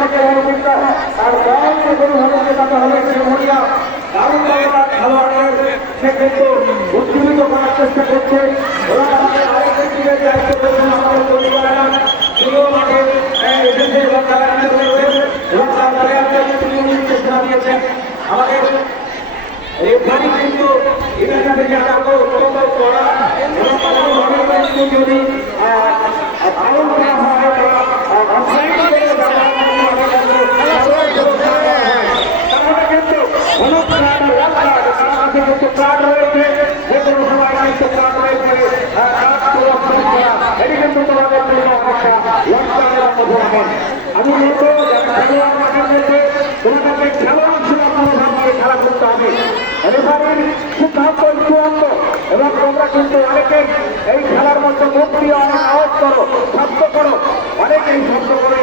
থেকে অনুভূত আর দলকে কোনোভাবে জেতাতে হবে শ্রীমণিয়া দারুণ খেলোয়াড়দের সে কিন্তু উজ্জীবিত করার চেষ্টা করছে। ওরা আমাদের আরেকটি টিমের দায়িত্ব করছেন আমাদের তৈরি করে না পুরো মাঠে এসেছে এবং তারা রয়েছে এবং তার প্লেয়ারদের তিনি চেষ্টা দিয়েছেন। আমাদের রেফারি কিন্তু এখানটা থেকে আরো অত্যন্ত কড়া এবং যদি ফাউল করা হয় তাহলে কিন্তু কার্ড রয়েছে যে কোনো সময় কিন্তু কার্ড রয়েছে এটি কিন্তু তোমাদের জন্য একটা লক্ষ্যের মধ্যে রাখেন। আমি বলবো খেলোয়াড় মাঠের মধ্যে তোমাদেরকে খেলোয়াড় ছিল আপনাদের খেলা করতে হবে। রেফারির সিদ্ধান্ত চূড়ান্ত এবং তোমরা কিন্তু অনেকে এই খেলার মধ্যে মুখ দিয়ে অনেক আওয়াজ করো, শব্দ করো, অনেকেই শব্দ করে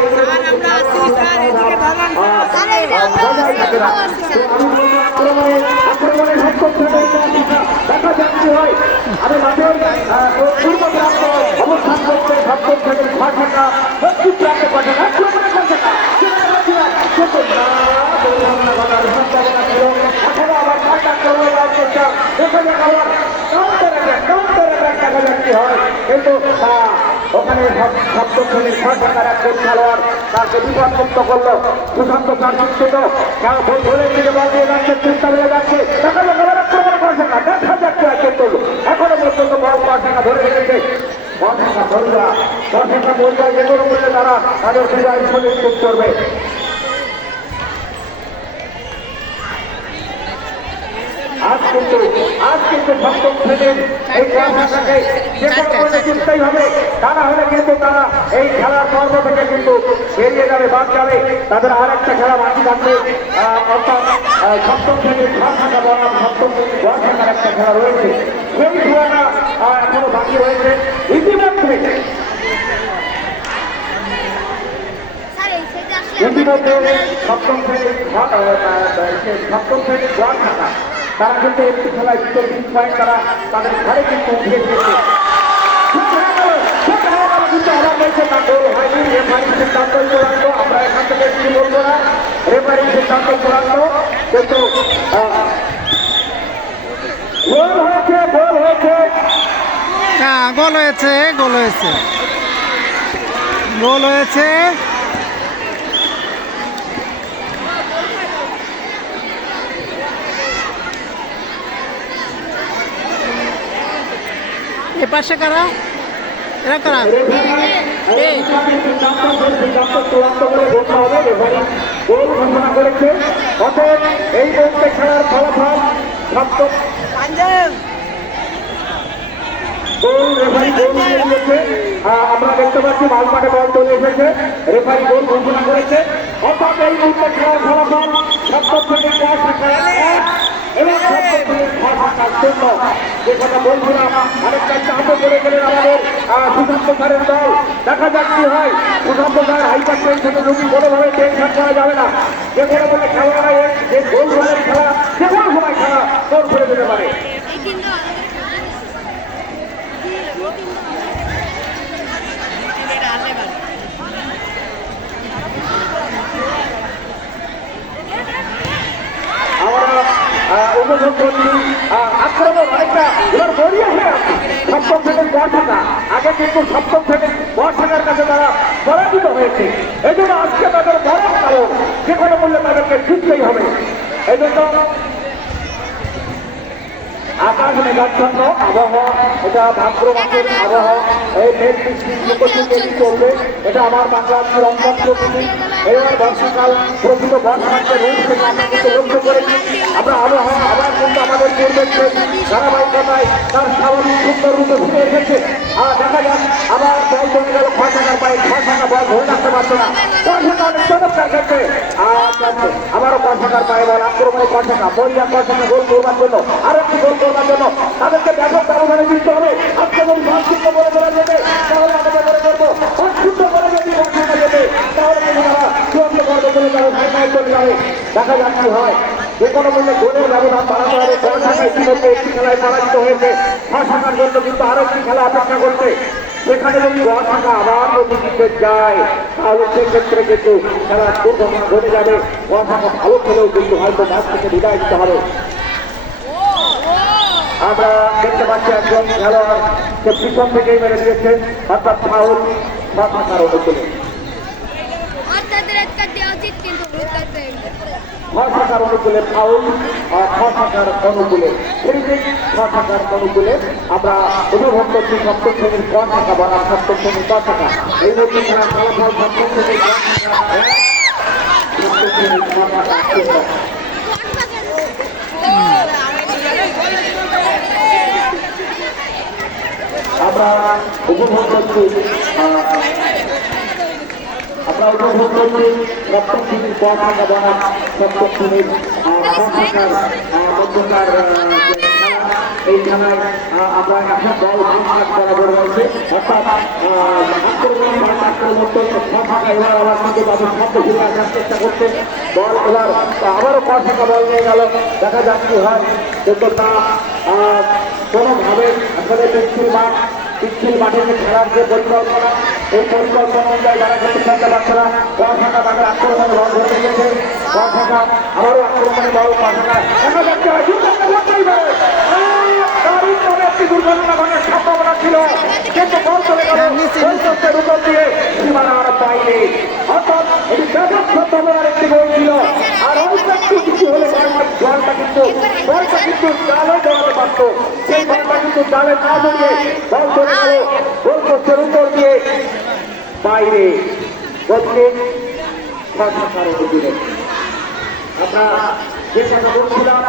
আক্রমণের দেখা যাচ্ছে হয়। আমি মাঠের পূর্বপ্রান্ত অবস্থান করতে সপ্তম থেকে 6 টাকা পশ্চিম প্রান্তে পাঠান আক্রমণের 6 টাকা কিন্তু ওখানে সপ্তম শ্রেণীর 6 টাকার একজন খেলোয়াড় তাকে বিপদমুক্ত করলো। সুশান্ত চার শিক্ষিত ধরে দিকে বল দিয়ে যাচ্ছে, চেষ্টা হয়ে যাচ্ছে আক্রমণ 6 টাকা দেখা যাচ্ছে কিন্তু এখনো পর্যন্ত বল 6 টাকা ধরে রেখেছে। 6 টাকা ধরুরা 10 টাকা মূল্য যে কোনো মূল্যে তারা তাদের বিজয় সুনিশ্চিত করবে। আজ কিন্তু সপ্তম শ্রেণীর এই ক্লাসটাকে যে কোনো মূল্যে জিততেই হবে, তা না হলে কিন্তু তারা এই খেলার পর্ব থেকে কিন্তু বেরিয়ে যাবে, বাদ যাবে। তাদের আর একটা খেলা বাকি থাকবে, অর্থাৎ সপ্তম শ্রেণীর 6 টাকা বনাম সপ্তম শ্রেণীর 10 টাকার একটা খেলা রয়েছে। সেই খেলাটা এখনো বাকি রয়েছে। ইতিমধ্যে সপ্তম শ্রেণীর 10 টাকা তারা কিন্তু একটি খেলায় 20 পয়েন্ট তারা তাদের ঘরে কিন্তু উঠিয়ে দিয়েছে। আমরা এখান থেকে কি বলবো না, রেফারির সিদ্ধান্ত চূড়ান্ত। কিন্তু গোল হয়েছে হ্যাঁ, গোল হয়েছে। এ পাশে কারা, এরা কারা? চূড়ান্ত করে বলতে হবে। রেফারি গোল ঘোষণা করেছে। অতএব এই মুহূর্তে খেলার ফলাফল সপ্তম গোল রেফারি গোল দিয়েছে। আমরা দেখতে পাচ্ছি মাঝমাঠে বল চলে এসেছে, রেফারি গোল ঘোষণা করেছে। অর্থাৎ এই মুহূর্তে খেলার ফলাফল সপ্তম থেকে 10 টাকা এবং সপ্তম থেকে 6 টাকার জন্য যে কথা বলছিলাম অনেকটা চাপে পড়ে গেলেন আমাদের সুশান্ত স্যারের দল। দেখা যাক কি হয়। সুশান্ত স্যার হাইপার টেনশনের রোগী, কোনোভাবে টেনশন করা যাবে না। যে কোনো বলে খেলোয়াড়রা যে গোল গোলের খেলা যে কোনো সময় খেলা গোল করে দিতে পারে। উপভোগ করছি আক্রমণ অনেকটা এবার গড়িয়ে হয়ে আছে সপ্তম থেকে 10 টাকা। আগে কিন্তু সপ্তম থেকে 10 টাকার কাছে তারা পরাজিত হয়েছে। এই জন্য আজকে তাদের বড় কারণ যে কোনো মূল্যে তাদেরকে জিততেই হবে। এই জন্য আকাশ মেঘাচ্ছন্ন আবহাওয়া, এটা ভাদ্র মাসের আবহাওয়া। এই মেঘ বৃষ্টি চলবে, এটা আমার বাংলার রমজান প্রকৃতি। এবার বর্ষাকাল প্রকৃত বর্ষাকালকে রূপ থেকে আমরা কিন্তু লক্ষ্য করেছি। আমরা আবহাওয়া আবার কিন্তু আমাদের পূর্বের ধারাবাহিকতায় তার স্বাভাবিক সুন্দর রূপে ঘুরে এসেছে। আর দেখা যাক আবার বল চলে গেল 6 টাকার পায়ে, 6 টাকা বল ধরে রাখতে পারছে না। 10 টাকা অনেক চমৎকার ক্ষেত্রে আবারও 10 টাকার পায়ে বল আক্রমণে 10 টাকা বলিয়া 10 টাকা গোল করবার জন্য আরো একটি গোল করবার জন্য তাদেরকে ব্যাপক ব্যবধানে জিততে হবে। আজকে যদি ভাষিত বলে বলা যেতে তাহলে আমাকে মনে করবো অশুদ্ধ বলে যদি ভাষা যেতে তাহলে কিন্তু তারা চূড়ান্ত পর্ব চলে যাবে, ফাইনাল চলে যাবে। দেখা যাক কি হয়। যে কোনো মূল্যে গোলের ব্যবধান বাড়াতে হবে। 10 টাকা ইতিমধ্যে একটি খেলায় পরাজিত হয়েছে। 6 টাকার জন্য কিন্তু আরো একটি খেলা অপেক্ষা করছে। সেখানে যদি র থাকা আবার যদি জিতে যায় তাহলে সেক্ষেত্রে কিন্তু খেলার দুর্ঘটনা ঘটে যাবে। র থাকা ভালো খেলেও কিন্তু হয়তো ম্যাচ থেকে বিদায় দিতে হবে। আমরা দেখতে পাচ্ছি একজন খেলোয়াড় সে পিছন থেকেই মেরে দিয়েছেন, অর্থাৎ ফাউল র থাকার অনুকূলে। থাকার অনুকূলে ফাউল, থাকার অনুকূলে থাকার অনুকূলে আমরা অনুভব করছি সপ্তম শ্রেণীর ক থাকা বনাম সপ্তম শ্রেণীর ক থাকা। এই মধ্যে খেলার ফলাফল সপ্তম শ্রেণীর সপ্তম শ্রেণীর ক থাকা। আমরা উপভোগ করছি সপ্তম শ্রেণীর ক থাকা বনাম সপ্তম শ্রেণীর ক থাকার মধ্যকার এই খেলায় আমরা এখন দল ভাগ বরাবর রয়েছে, অর্থাৎ আক্রমণ থাকা এবার আবার কিন্তু তাদের শব্দ ঘুরে আসার চেষ্টা করছে দল। এবার আবারও ক থাকা বল নিয়ে গেল, দেখা যাক কি হয়। কিন্তু তা কোনোভাবে আসলে পিচ্ছিল মাঠে খেলার যে পরিকল্পনা, এই পরিকল্পনা অনুযায়ী যারা কিন্তু খেলতে পারছে না। ক থাকা তাদের আক্রমণে বল ধরে রেখেছে, ক থাকা আবারও আক্রমণে বল ক থাকা দেখা যাচ্ছে একটি দুর্ঘটনা ঘটার সম্ভাবনা ছিল, কিন্তু বল চলে গেল গোলপোস্টের উপর দিয়ে সীমানার বাইরে। অর্থাৎ এটি ব্যাপক সম্ভাবনার একটি গোল ছিল। আর অল্প একটু কিছু হলে বলটা কিন্তু জালে জড়াতে পারত, সেই বলটা কিন্তু জালে না জড়িয়ে বল চলে গেল গোলপোস্টের উপর দিয়ে বাইরে। বলতে আমরা যে কথা বলছিলাম,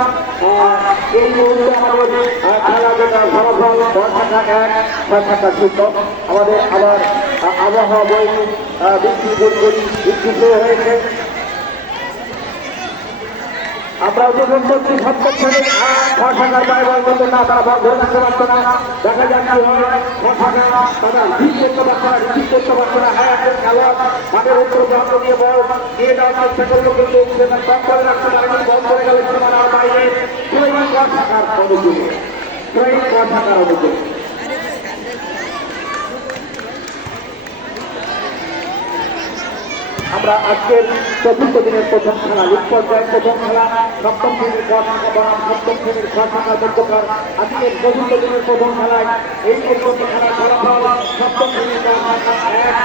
এই মুহূর্তে আমাদের খেলা যেটা ফলাফল 6-1 আমাদের আবার আবহাওয়া বই বৃষ্টি হয়েছে। আমরা উপভোগ করছি সপ্তম শ্রেণীর ক থাকার বাইরে বল করতে না, তারা বল ধরে রাখতে পারতো না। দেখা যাক কি হয়। ক থাকা তারা রিসিভ করতে পারছে না, হ্যাঁ একজন খেলোয়াড় মাঠের উপর প্রান্ত নিয়ে বল নিয়ে যাওয়ার চেষ্টা করলো, কিন্তু কম করে রাখতে পারেনি, বল চলে গেল সীমানার বাইরে। ক থাকার অনুকূলে ক থাকার অনুকূলে আমরা আজকের চতুর্থ দিনের প্রথম খেলা, লিগ পর্যায়ের প্রথম খেলা, সপ্তম শ্রেণীর ক থাকা বনাম সপ্তম শ্রেণীর খ থাকার মধ্যকার আজকের চতুর্থ দিনের প্রথম খেলায় এই পর্যন্ত খেলার ফলাফল সপ্তম শ্রেণীর ক থাকা 1,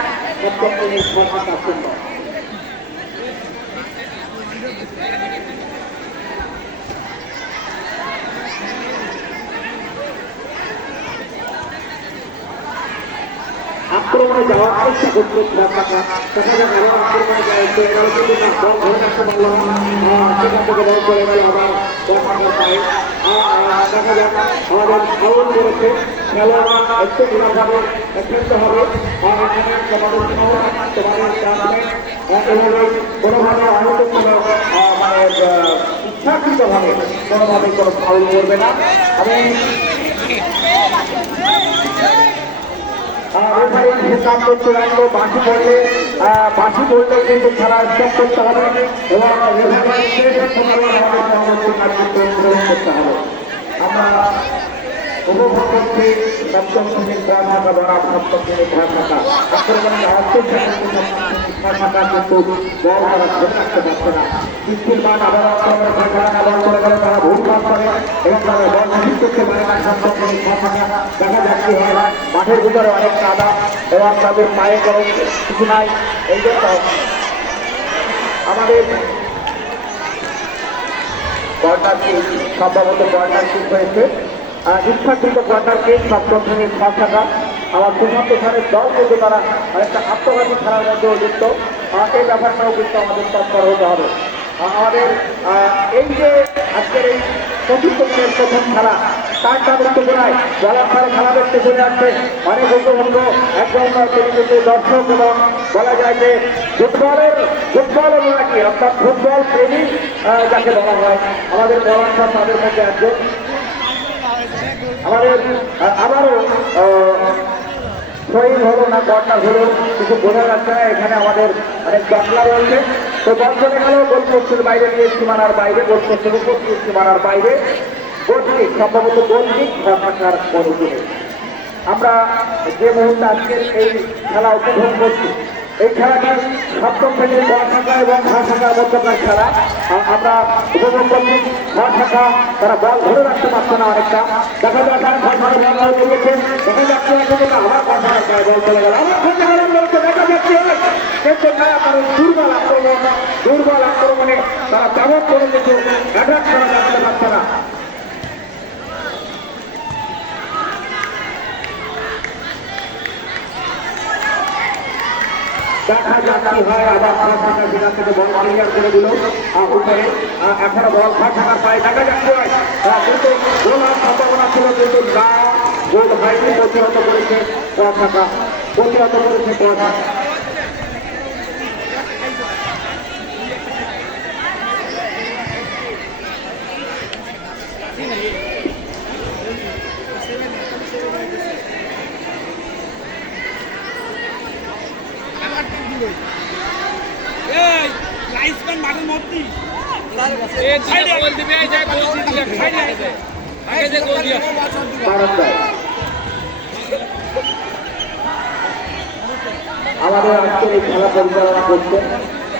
সপ্তম শ্রেণীর খ থাকা 0। আক্রমণে যাওয়ার চেষ্টা করছে দেখা যাক আরো আক্রমণে যাচ্ছে, কিন্তু না বল ধরে রাখতে পারল না, সেখান থেকে বল চলে গেল আবার পায়ে। দেখা যাক আমাদের ফাউল করেছে খেলোয়াড়, একটু ঘোরাভাবে খেলতে হবে। তোমাদের কোনোভাবে আহত মানে ইচ্ছাকৃতভাবে কোনোভাবে কোনো ফাউল করবে না। আমি সিদ্ধান্ত চূড়ান্ত বাঁশি পড়লে কিন্তু খেলা স্টপ করতে হবে এবং করতে হবে। আমরা উপভোগ করছি সপ্তম শ্রেণীর ক থাকা বনাম সপ্তম শ্রেণীর খ থাকা। আক্রমণে থাকা কিন্তু বল তারা ধরে রাখতে পারছে না। পিচ্ছিল মান আবার আক্রমণে বল করে গেলে তারা ভুল কাজ করে এবং তারা বল নিশ্চিত করতে পারে না। সপ্তম শ্রেণীর খ থাকা দেখা যাচ্ছে মাঠের ভিতরে অনেক কাদা এবং তাদের পায়ে কোনো কিছু নাই। এই জন্য আমাদের কর্নার কিক, সম্ভবত কর্নার কিক হয়েছে, ইচ্ছাকৃত কর্নার কিক সপ্তম শ্রেণীর খ থাকা। আমার সুশান্ত স্যারের দল কিন্তু তারা একটা আত্মঘাতী খেলার মধ্যেও যুক্ত, এই ব্যাপারটাও কিন্তু আমাদের তৎপর হতে হবে। আমাদের এই যে আজকের এই চতুর্থ দিনের প্রথম খেলা, তার উত্তেজনায় বলার পরে খেলা দেখতে চলে আসছে অনেক উপভোগ্য একজন দর্শক এবং বলা যায় যে ফুটবল নাকি অর্থাৎ ফুটবল প্রেমী যাকে বলা হয় আমাদের বলার তাদের মধ্যে একজন। আমাদের আবারও শহীদ হলো না কর্নার হলো কিছু বোঝা যাচ্ছে না। এখানে আমাদের অনেক বাংলা রয়েছে, তো বল চলে গেল গোলপোস্টের বাইরে দিয়ে সীমানার বাইরে, গোলপোস্টের উপর সীমানার বাইরে। গোলকিক সম্ভবত গোলকিক থাকার অনুকূলে আমরা যে মুহূর্তে আজকের এই খেলা উপভোগ করছি, এই খেলাটি সপ্তম থেকে গ শাখা এবং ঘ শাখার মধ্যকার খেলা আমরা উপভোগ করছি। ঘ শাখা তারা বল ধরে রাখতে পারছে না অনেকটা, দেখা যাক আর ঘ শাখা বল বেরিয়েছে, দেখা যাচ্ছে আবার ঘ শাখার গায়ে বল চলে গেল, আবার ঘ শাখার বলতে দেখা যাচ্ছে কিন্তু তারা কারণ দুর্বল আক্রমণে তারা তেমন কোনো কিছু অ্যাটাক করা যাচ্ছে পারছে না। দেখা যাক কি হয়, আবার ঘর থাকার বিধান থেকে বল ক্লিয়ার করে দিল উপরে, এখনো বল ঘর থাকার পায়, দেখা যাক কি হয়, কিন্তু গোল হওয়ার সম্ভাবনা ছিল কিন্তু না, গোল হয়নি, প্রতিহত করেছে ঘর থাকা, প্রতিহত করেছে ঘর থাকা। আমাদের আজকে এই খেলা পরিচালনা করছেন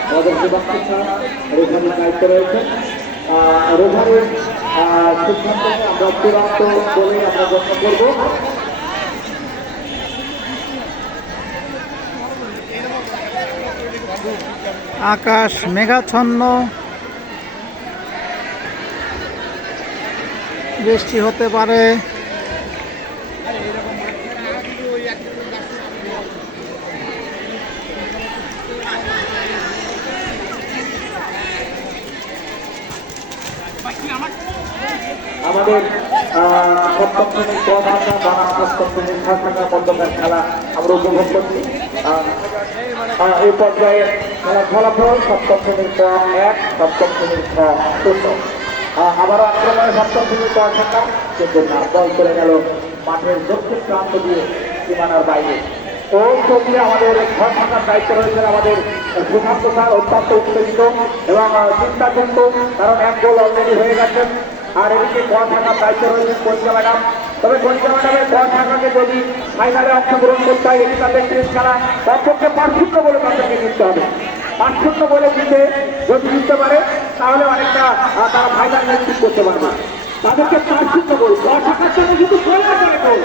আমাদের সুভাষী স্যার, রেফারির দায়িত্ব রয়েছে। রেফারির সিদ্ধান্তকে আমরা চূড়ান্ত বলে আমরা গণ্য করবো। আকাশ মেঘাচ্ছন্ন, বৃষ্টি হতে পারে। আমাদের সপ্তম শ্রেণীর ক শাখা বাংলা সপ্তম শ্রেণীর খ শাখা মধ্যকার খেলা আমরা উপভোগ করছি। এই পর্যায়ে খেলা ফলাফল সপ্তম শ্রেণীর ক 1, সপ্তম শ্রেণীর খ 0। আবারও আক্রমণে সপ্তম শ্রেণীর ক শাখা, কিন্তু না, বল চলে গেল মাঠের দক্ষিণ প্রান্ত দিয়ে সীমানার বাইরে। ওই চোখে আমাদের ঘর থাকার দায়িত্ব রয়েছেন আমাদের সুশান্ত স্যার, অত্যন্ত উত্তেজিত এবং চিন্তাযুক্ত, কারণ এক গোল অলরেডি হয়ে গেছেন। আর এদিকে ঘর থাকার দায়িত্ব রয়েছেন কলকা ম্যাডাম। তবে কলকা ম্যাডামের ঘর থাকাকে যদি ফাইনালে অংশগ্রহণ করতে হয়, এটি তাদের টেস্ট খেলা, কমপক্ষে 5-0 বলে তাদেরকে জিততে হবে। 5-0 বলে জিতে যদি জিততে পারে তাহলে অনেকটা তারা ফাইনাল নিশ্চিত করতে পারবে। তাদেরকে 5-0 গোল, ঘর থাকার জন্য কিন্তু গোলের পরে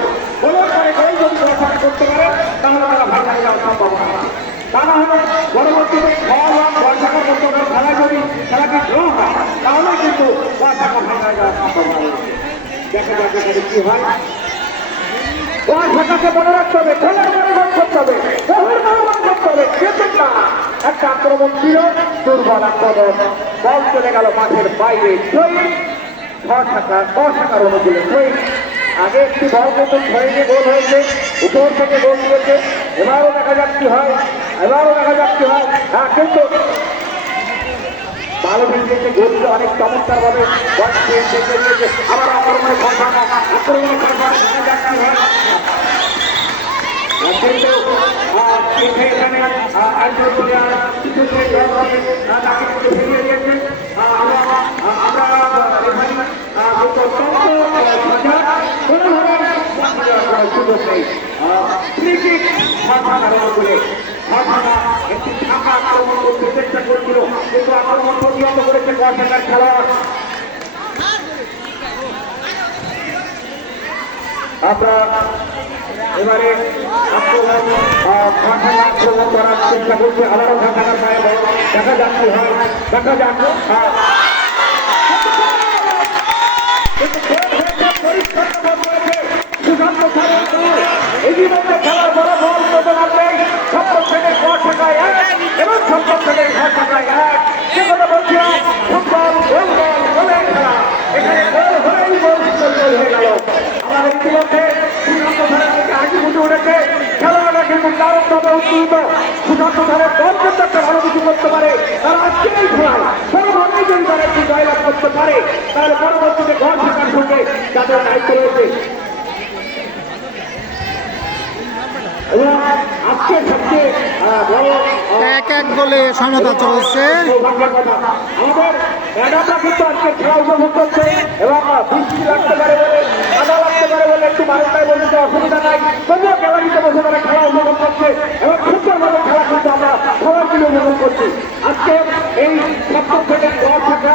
গোল যদি ঘর থাকা করতে পারে তাহলে তারা ফাইনালে যাওয়ার সম্ভাবনা আছে। তা না হলে পরবর্তীতে ঘর থাকার মতো খেলা যদি খেলাটি ড্র হয় তাহলে কিন্তু ঘর থাকা ফাইনালে যাওয়ার সম্ভাবনা রয়েছে। দেখা যাক এখানে কি হয়। ঘর থাকাকে মনে রাখতে হবে, খেলার মনোভাব করতে হবে, বহুর মনোভাব করতে হবে, কিন্তু না, একটা আক্রমণ ছিল, দুর্বল আক্রমণ, বল চলে গেল মাঠের বাইরে। ঘর থাকার অনুকূলে আগে একটি বল কিন্তু ধরে নিয়ে গোল হয়েছে, উপর থেকে গোল দিয়েছে, এবারও দেখা যাক কি হয়, হ্যাঁ কিন্তু ভালো ফিল্ডিংকে গড়িয়ে অনেক চমৎকার ভাবে আবার আক্রমণে ঘর থাকা, দেখা যাক কি হয়। কিন্তু এখানে একজন প্লেয়ার কিছু তাকে কিন্তু ফিরিয়ে দিয়েছেন। আমরা সুযোগ নেই, একটি ফাঁকা আক্রমণ করতে চেষ্টা করছিল, কিন্তু আক্রমণ প্রতিহত করেছে কর্নার খেলোয়াড়। আমরা এবারে আক্রমণ করার চেষ্টা করছি, আবারও ঢাকার পায়ে বল, দেখা যাক কি হয়, দেখা যাক। খেলার বড় বল সপ্তম শ্রেণীর ঘর থাকায় 1 এবং সপ্তম শ্রেণীর ঘর থাকায় 1। সে কথা বলছিলাম, ফুটবল গোলের খেলা, এখানে গোল হয়েই গোল হয়ে গেল। আমাদের ইতিমধ্যে সুশান্ত ধারের থেকে হাসি ফুটে উঠেছে, খেলোয়াড়রা কিন্তু দারুণভাবে উত্তেজিত। সুশান্ত ধারের দল কিন্তু একটা ভালো কিছু করতে পারে, তারা আজকে এই খেলায় কোনোভাবেই যদি তারা একটু জয়লাভ করতে পারে তাহলে পরবর্তীতে ঘর থাকার সঙ্গে তাদের দায়িত্ব রয়েছে। আজকে সবচেয়ে বড় 1-1 গোলে সমতা চলছে। আমাদের ম্যাডামরা কিন্তু আজকে খেলা উপভোগ করছে এবং বৃষ্টি লাগতে পারে বলে, কাদা লাগতে পারে প্যান্ডেল একটু বারোটায় বলতে অসুবিধা নাই, তবুও গ্যালারিতে বসে তারা খেলা উপভোগ করছে এবং সুন্দরভাবে খেলা কিন্তু আমরা সবাই মিলে উপভোগ করছি। আজকে এই সপ্তম থেকে 10 শাখা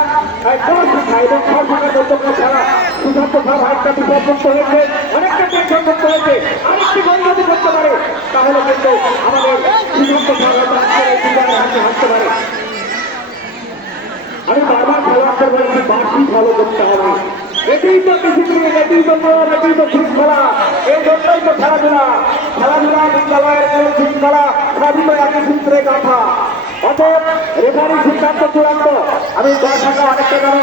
10 শাখা এবং 6 শাখার মধ্যকার খেলা সুশান্ত ভাব একটা বিপর্যস্ত হয়েছে, অনেকটা টেনশন করতে হয়েছে। আরেকটি গোল যদি করতে পারে তাহলে কিন্তু আমাদের সুশান্ত ভাব হয়তো আজকে এই বিজয়ের হাতে হারতে পারে। আমি বারবার খেলোয়াড়দের বলছি বাকি ভালো করতে হবে, এটাই তো ডিসিপ্লিন, এটাই তো নিয়ম, এটাই তো শৃঙ্খলা, এই জন্যই তো খেলাধুলা। খেলাধুলা বিদ্যালয়ের শৃঙ্খলা সবই তো একই সূত্রে গাঁথা। অতএব রেফারি সিদ্ধান্ত চূড়ান্ত। আমি 10 শাখা অনেকটা যেন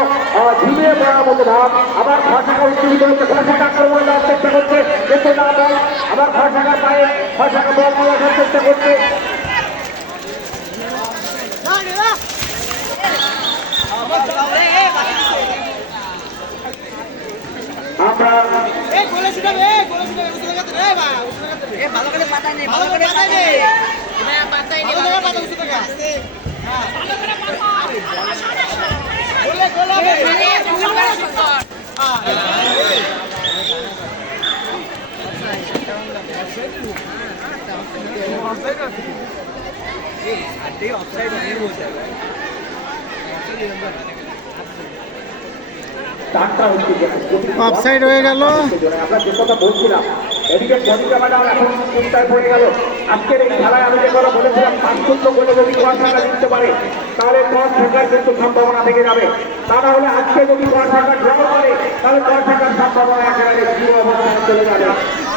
ঝিমিয়ে পড়ার মতো ভাব, আবার 6 শাখা উত্তেজিত হচ্ছে, 6 শাখা আক্রমণ দেওয়ার চেষ্টা করছে কিন্তু না বল, আবার 6 শাখার পায়ে 6 শাখা বল নিয়ে আসার চেষ্টা করছে। আমরা অফসাইড হয়ে গেল। আমরা যে কথা বলছিলাম, এদিকে বনিকা ম্যাডাম এখন চিন্তায় পড়ে গেল। আজকের এই খেলায় আমি যে কথা বলেছিলাম 5 গোলে যদি 10 টাকা জিততে পারে তাহলে 10 টাকার কিন্তু সম্ভাবনা থেকে যাবে। তা না হলে আজকে যদি 10 টাকা ড্র করে তাহলে 10 টাকার সম্ভাবনা একেবারে জিরো অবস্থানে চলে যাবে।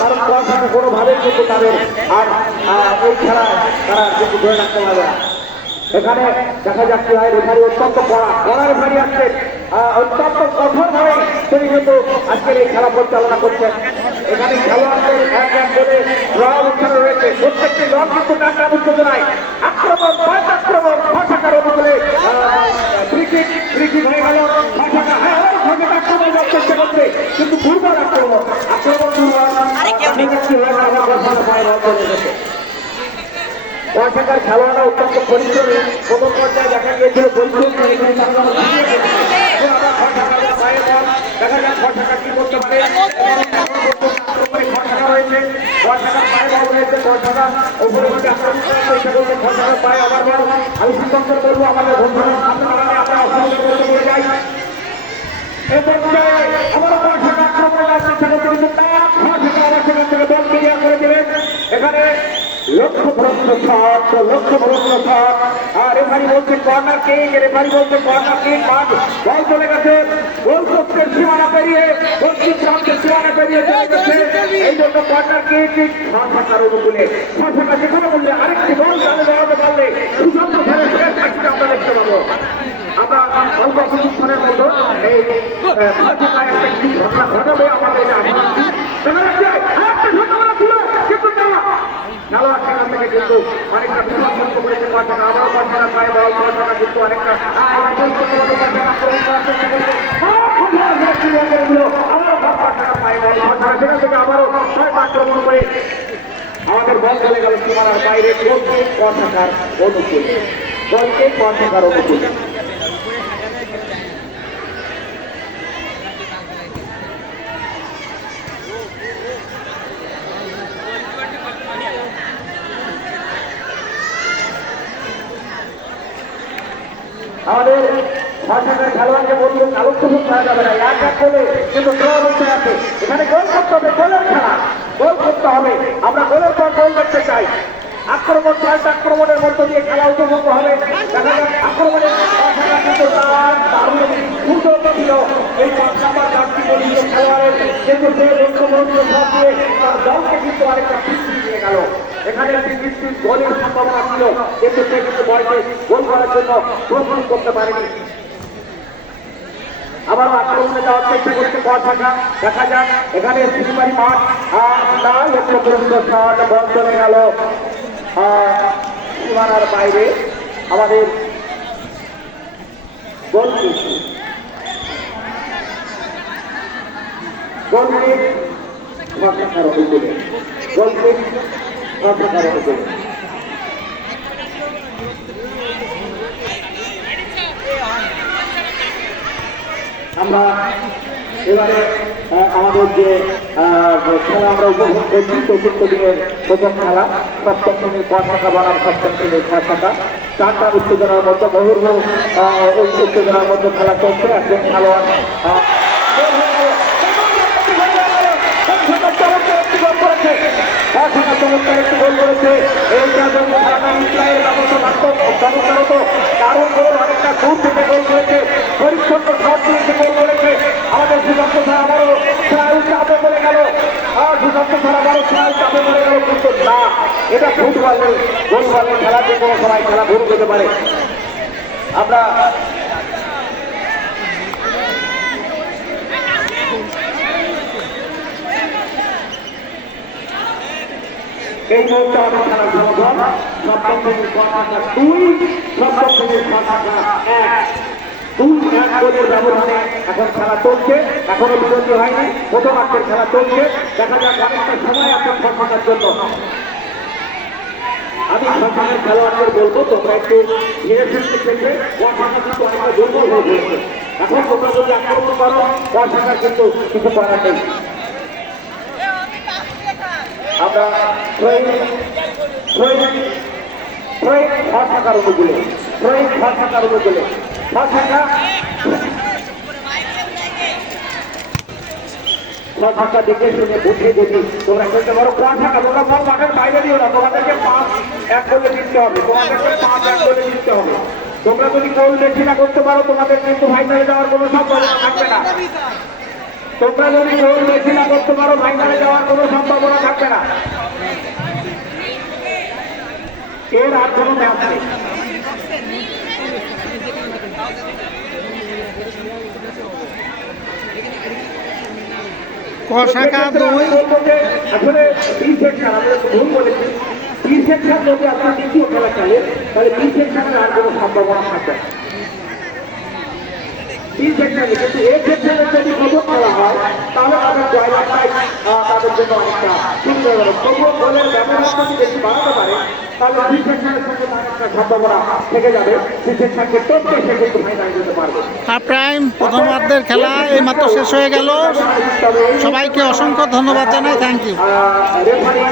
কারণ 10 টাকা কোনোভাবেই কিন্তু তাদের আর ওই খেলায় তারা কিন্তু ধরে রাখতে পারবে না। এখানে দেখা যাচ্ছে রেফারি অত্যন্ত কড়া রেফারি আসছে, অত্যন্ত কঠোরভাবে তিনি কিন্তু আজকের এই খেলা পরিচালনা করছেন। এখানে খেলোয়াড়দের এক করে ড্র উচ্চারণ রয়েছে, প্রত্যেকটি দল কিন্তু টাকা উত্তেজনায় আক্রমণ আক্রমণ 6 টাকার অনুকূলে ফ্রি হয়ে গেল। 6 টাকা আক্রমণ দেওয়ার চেষ্টা করছে কিন্তু দুর্বল আক্রমণ দুর্বল পায়ে বল চলে গেছে। 10 টাকার খেলোয়াড়রা অত্যন্ত পরিশ্রমী, প্রথম পর্যায়ে দেখা গিয়েছিল দেখা যাক 6 টাকা কি করতে পারে। 6 টাকা রয়েছে, 10 টাকার পায়ে বল রয়েছে, 10 টাকা উপরে আক্রমণ করার চেষ্টা করছে, 6 টাকার পায়ে আবার বল। আমি সিদ্ধান্ত করবো আমাদের বন্ধুরা সামনে বাড়ালে আমরা অসুবিধা করতে পড়ে যাই। এ পর্যায়ে আবার 10 টাকা আক্রমণ করার চেষ্টা করছে কিন্তু তার 6 টাকা আবার সেখান থেকে বল ক্লিয়ার করে দিলেন। এখানে লক্ষ্য ভ্রষ্ট শট, আর রেফারি বলছে কর্নার কিক, রেফারি বলছে কর্নার কিক, বল চলে গেছে গোল পোস্টের সীমানা পেরিয়ে, পশ্চিম প্রান্তের সীমানা পেরিয়ে চলে গেছে। এই জন্য কর্নার কিক 6 টাকার অনুকূলে, 6 টাকা যেখানে বললে আরেকটি বল চালে দেওয়াতে পারলে সুশান্ত ফেলে আমরা দেখতে পাবো। আমরা অল্প কিছুক্ষণের মতো এই 6 টাকায় একটা কি ঘটনা ঘটাবে আমাদের খেলোয়াড় সেখান থেকে কিন্তু অনেকটা বিপর্যস্ত করেছে। 5 টাকা আবারও 5 টাকা পায়ে বল, 6 টাকা কিন্তু অনেকটা আবারও 6 আক্রমণ করে আমাদের বল চলে গেল সীমানার বাইরে। বলকে 5 টাকার অনুকূলে, বলকে 5 টাকার অনুকূলে। আমাদের 6 টাকার খেলোয়াড়কে বলবো আলোচনা করা যাবে না, এক বলে কিন্তু ড্র হচ্ছে আছে। এখানে গোল করতে হবে, গোলের খেলা, গোল করতে হবে। আমরা গোলের পর গোল দেখতে চাই। আক্রমণ পাল্টা আক্রমণের মধ্য দিয়ে খেলা উপভোগ হবে। দেখা যাক আক্রমণের কিন্তু তার দারুণ সুযোগ ছিল এই 5 নাম্বার জার্সি পরিহিত খেলোয়াড়ের, কিন্তু সে লক্ষ্যবস্তু সব দিয়ে তার দলকে কিন্তু আরেকটা বৃষ্টি দিয়ে গেল। এখানে একটি বৃষ্টির গোলের সম্ভাবনা ছিল কিন্তু সে কিন্তু বলকে গোল করার জন্য প্রস্তুত করতে পারেনি। আবার আক্রমণে যাওয়ার চেষ্টা করছে 5 টাকা। দেখা যাক এখানে সিনেমারি মাঠ, আর না লক্ষ্যগ্রস্ত শট, বল চলে গেল সীমানার বাইরে। আমাদের গোলকিক 6 টাকার অনুকূলে, গোলকিক 6 টাকার অনুকূলে। আমরা এবারে আমাদের যে খেলা আমরা উপভোগ করছি চতুর্থ দিনের প্রথম খেলা সপ্তম শ্রেণীর ক শাখা বনাম সপ্তম শ্রেণীর খ শাখা চারটা উত্তেজনার মধ্যে বহুর্ব উত্তেজনার মধ্যে খেলা চলছে একজন খেলোয়াড় চমৎকার একটি গোল করেছে এইটা যদি ইসরায়েল ব্যবস্থা কারণ গোল অনেকটা দূর থেকে গোল করেছে পরিচ্ছন্ন শট দিয়েছে গোল করেছে আমাদের সুশান্ত স্যার আবারও খেলায় চাপে পড়ে গেল আর সুশান্ত স্যার আবারও খেলায় চাপে পড়ে গেল কিন্তু না এটা ফুটবলের গোলবলের খেলা যে কোনো সময় খেলা ভুল যেতে পারে আমরা এই মুহূর্তে আমাদের খেলার ফলাফল সপ্তম শ্রেণীর ক শাখা 2 সপ্তম শ্রেণীর খ শাখা 1 গোলের ব্যবধানে এখন খেলা চলছে এখনো বিরতি হয়নি প্রথমার্ধের খেলা চলছে দেখা যাক অনেকটা সময় আছে ফলাফলের জন্য আমি সরকারের খেলোয়াড়দের বলবো তোমরা একটু ধীরে ধীরে থেকে ক শাখা কিন্তু অনেকটা দুর্বল হয়ে পড়েছে এখন তোমরা যদি আক্রমণ করো ক শাখা কিন্তু কিছু করার নেই আমরা ভাষাকার অনুকূলে ভাষাকার অনুকূলে ভাষাকা ভাষা দেখে শুনে বুঝে যদি তোমরা খেলতে পারো ভাষাকা তোমরা বল মাঠের বাইরে দিও না তোমাদেরকে 5-1 গোলে জিততে হবে তোমাদেরকে 5-1 গোলে জিততে হবে তোমরা যদি গোল বেশি না করতে পারো তোমাদের কিন্তু ফাইনালে যাওয়ার কোনো সম্ভাবনা থাকবে না তোমরা যদি গোল বেশি না করতে পারো ফাইনালে যাওয়ার কোনো সম্ভাবনা থাকবে না এর আর কোনো ম্যাচ নেই ক শাখা 2 আসলে বি সেকশন আমরা ভুল বলেছি বি সেকশন যদি আপনার দ্বিতীয় খেলা খেলে তাহলে বি সেকশনের আর কোনো সম্ভাবনা থাকবে না বি সেকশনে কিন্তু এ সেকশনের যদি প্রথম খেলা হয় তাহলে তাদের জয়লাভটাই তাদের জন্য অনেকটা সুন্দর হবে তবুও গোলের ব্যবহার যদি বেশি বাড়াতে পারে তাহলে বি সেকশনের সঙ্গে তার একটা সম্ভাবনা থেকে যাবে বি সেকশনকে টপকে সে কিন্তু ফাইনালে যেতে পারবে হাফ টাইম প্রথমার্ধের খেলা এইমাত্র শেষ হয়ে গেল সবাইকে অসংখ্য ধন্যবাদ জানাই থ্যাংক ইউ রেফারি